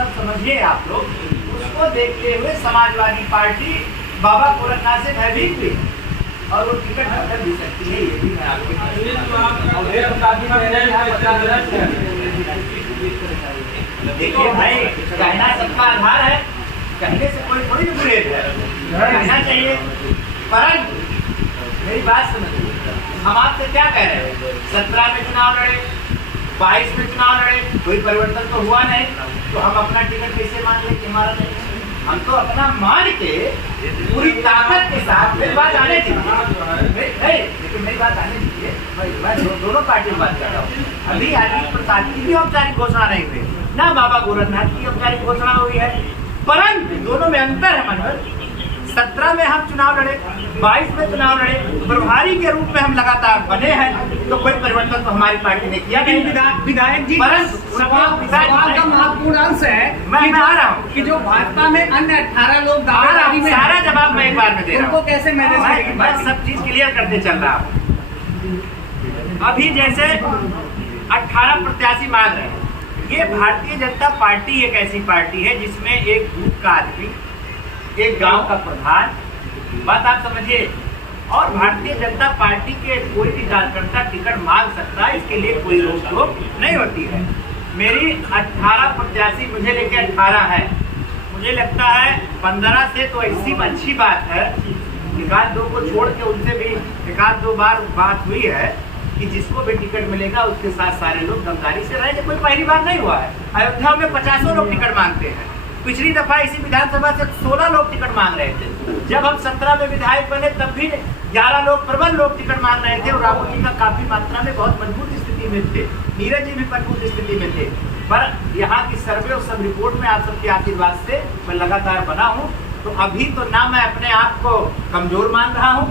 सब समझिए आप लोग, उसको देखते हुए समाजवादी पार्टी बाबा गोरखनाथ से भयभीत हुई और वो टिकट बदल भी सकती है। ये भी मैं आपको देखिए भाई, कहना सबका आधार है, कहने से कोई थोड़ी भी गुरेज है, कहना चाहिए। परंतु मेरी बात समझिए, हम आपसे क्या कह रहे हैं? 17 में चुनाव लड़े, 22 में चुनाव लड़े, कोई परिवर्तन तो हुआ नहीं, तो हम अपना टिकट कैसे मान लें कि हमारा नहीं? हम तो अपना मान के पूरी ताकत के साथ, मेरी बात आने दीजिए, लेकिन मेरी बात आने दीजिए, मैं दोनों पार्टी में बात कर रहा हूँ। अभी आजीत प्रसाद की भी औपचारिक घोषणा नहीं हुई, ना बाबा गोरखनाथ की औपचारिक घोषणा हुई है, परंतु दोनों में अंतर है मनोहर। 17 में हम चुनाव लड़े, 22 में चुनाव लड़े, प्रभारी के रूप में हम लगातार बने हैं, तो कोई परिवर्तन तो हमारी पार्टी ने किया नहीं। विधायक जी, सवाल का महत्वपूर्ण अंश है, मैं आ रहा हूँ कि जो भाजपा में अन्य 18 लोग दावेदारी में, सारा जवाब मैं एक बार में दे रहा हूँ, उनको कैसे मैनेज करेंगे? मैं सब चीज क्लियर करते चल रहा हूँ। अभी जैसे 18 प्रत्याशी मांग रहे हैं, ये भारतीय जनता पार्टी एक ऐसी पार्टी है जिसमें एक बूथ का आदमी, एक गांव का प्रधान, बात आप समझिए, और भारतीय जनता पार्टी के कोई भी कार्यकर्ता टिकट मांग सकता है, इसके लिए कोई रोक टोक नहीं होती है। मेरी 18 प्रत्याशी, मुझे लेके 18 है, मुझे लगता है 15 से तो ऐसी अच्छी बात है, एकाध दो को छोड़ के उनसे भी एकाध दो बार बात हुई है कि जिसको भी टिकट मिलेगा उसके साथ सारे लोग गद्दारी से रहेंगे। कोई पहली बार नहीं हुआ है, अयोध्या में 50 लोग टिकट मांगते हैं, पिछली दफा इसी विधानसभा से 16 लोग टिकट मांग रहे थे, जब हम 17 में विधायक बने तब भी 11 लोग, प्रबल लोग टिकट मांग रहे थे, और राहुल जी का काफी मात्रा में बहुत मजबूत स्थिति में थे, नीरज जी भी मजबूत स्थिति में थे। पर यहाँ की सर्वे और सब रिपोर्ट में आप सबके आशीर्वाद से मैं लगातार बना हूँ, तो अभी तो ना मैं अपने आप को कमजोर मान रहा हूँ,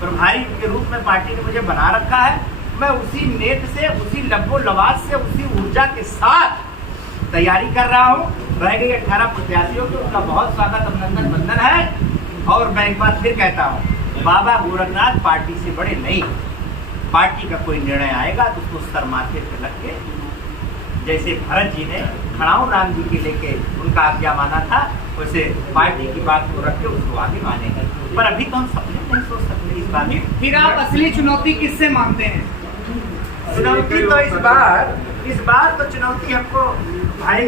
प्रभारी के रूप में पार्टी ने मुझे बना रखा है, मैं उसी नेक से, उसी लब्बो लबाज से, उसी ऊर्जा के साथ तैयारी कर रहा हूँ। रह गई 18 प्रत्याशियों को, उनका बहुत स्वागत अभिनंदन बंदन है। और मैं एक बार फिर कहता हूँ, बाबा गोरखनाथ पार्टी से बड़े नहीं, पार्टी का कोई निर्णय आएगा तो उसको सर माथे पे रख के, जैसे भरत जी ने खड़ाऊ राम जी के लेके उनका आज्ञा माना था, वैसे पार्टी की बात को रख के उसको आगे मानेंगे। पर अभी तो हम सपने नहीं सोच सकते इस बात में। फिर आप असली चुनौती किससे मानते हैं? चुनौती तो इस बार तो चुनौती हमको, भाई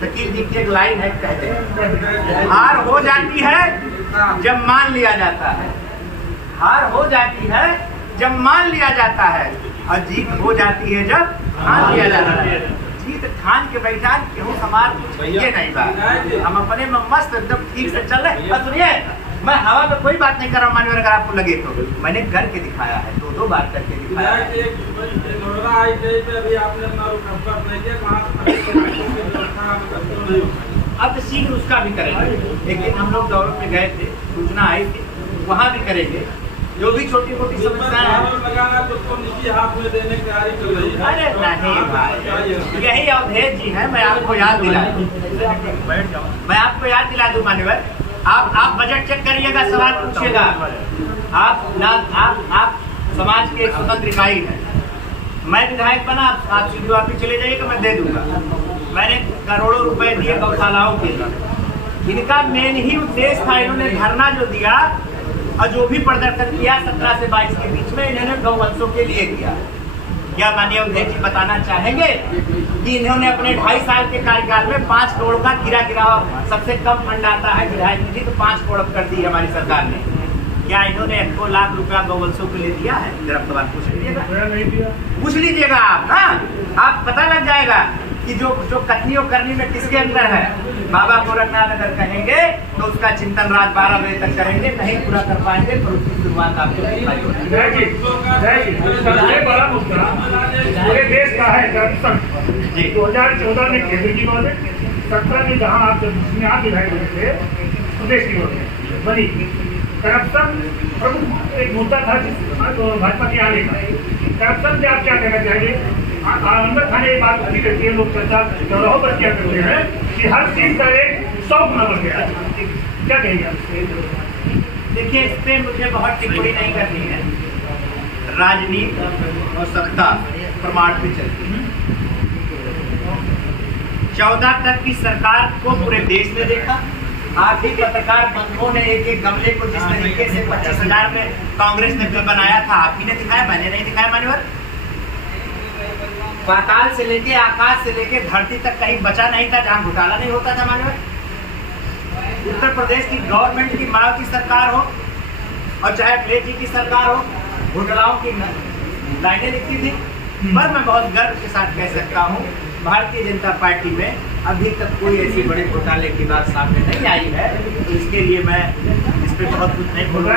वकील जी की एक लाइन है, कहते हैं हार हो जाती है जब मान लिया जाता है, हार हो जाती है जब मान लिया जाता है, और जीत हो जाती है जब ठान लिया जाता है। जीत ठान के बैठा क्यों समाज कुछ ये नहीं बात, हम अपने में मस्त एकदम ठीक से चल रहे। और सुनिए, मैं हवा में कोई बात नहीं कर रहा हूँ, माननीय अगर आपको लगे तो मैंने करके दिखाया है, 2 बार करके दिखाया है। अब तो शीघ्र उसका भी करेंगे, लेकिन हम लोग दौरे में गए थे, सूचना आई थी, वहाँ भी करेंगे। जो भी छोटी मोटी समस्याएं हैं, अरे नहीं भाई, यही अवधेश जी है, मैं आपको याद दिला दूं मान्यवर, आप बजट चेक करिएगा, सवाल पूछिएगा, आप समाज के एक स्वतंत्र इकाई है। मैं विधायक बना, आप सीधी वापस चले जाइएगा, मैं दे दूंगा। मैंने करोड़ों रुपए दिए गौशालाओं के लिए, इनका मेन ही उद्देश्य था, इन्होंने धरना जो दिया और जो भी प्रदर्शन किया 17 से 22 के बीच में, इन्होंने गौवंशों के लिए किया। क्या माननीय अवधेश जी बताना चाहेंगे कि इन्होंने अपने 2.5 साल के कार्यकाल में 5 करोड़ का गिरा सबसे कम फंड आता है विधायक निधि, तो 5 करोड़ कर दी हमारी सरकार ने। क्या इन्होंने 1 लाख रुपया गौवंशों के लिए दिया है? जरा सवाल पूछ लीजिएगा आप, हाँ, आप पता लग जाएगा कि जो कथनी और करनी में किसके अंदर है। बाबा गोरखनाथ अगर कहेंगे तो उसका चिंतन रात 12 बजे तक करेंगे, नहीं पूरा कर पाएंगे तो उसकी शुरुआत आपको सबसे बड़ा मुद्दा पूरे देश का है करप्शन। 2014 में केंद्र की गवर्नमेंट, 17 में जहाँ आप विधायक बने थे प्रदेश की गवर्नमेंट बनी, करप्शन प्रमुख एक मुद्दा था भाजपा के आने का। करप्शन से आप क्या कहना चाहिए? अंदर खाने की बात होती रहती है, लोग चर्चा चौराहों पर क्या करते हैं कि हर चीज का एक 100 गुना बढ़ गया, क्या कहेंगे? देखिए, इस पे मुझे बहुत टिप्पणी नहीं करनी है। राजनीति और सत्ता प्रमाण पे चलती है। 14 तक की सरकार को पूरे देश ने देखा। आप ही पत्रकार बंधुओं ने एक एक गमले को जिस तरीके से 25,000 में कांग्रेस ने बनाया था, आप ही ने दिखाया, मैंने नहीं दिखाया। मान्यवर, पाताल से लेके आकाश से लेके धरती तक कहीं बचा नहीं था जहां घोटाला नहीं होता था। मान्यवर, उत्तर प्रदेश की गवर्नमेंट की मायावती सरकार हो और चाहे अखिलेश जी की सरकार हो, घोटालाओं की लाइनें लिखती थी। पर मैं बहुत गर्व के साथ कह सकता हूँ, भारतीय जनता पार्टी में अभी तक कोई ऐसी बड़े घोटाले की बात सामने नहीं आई है। तो इसके लिए मैं इस पर बहुत कुछ नहीं बोलूँगा।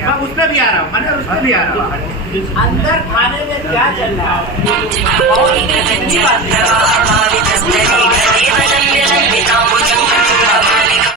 मैं उस पर भी आ रहा हूँ, मैंने उस पर भी आ रहा हूँ। अंदर खाने में क्या चल रहा है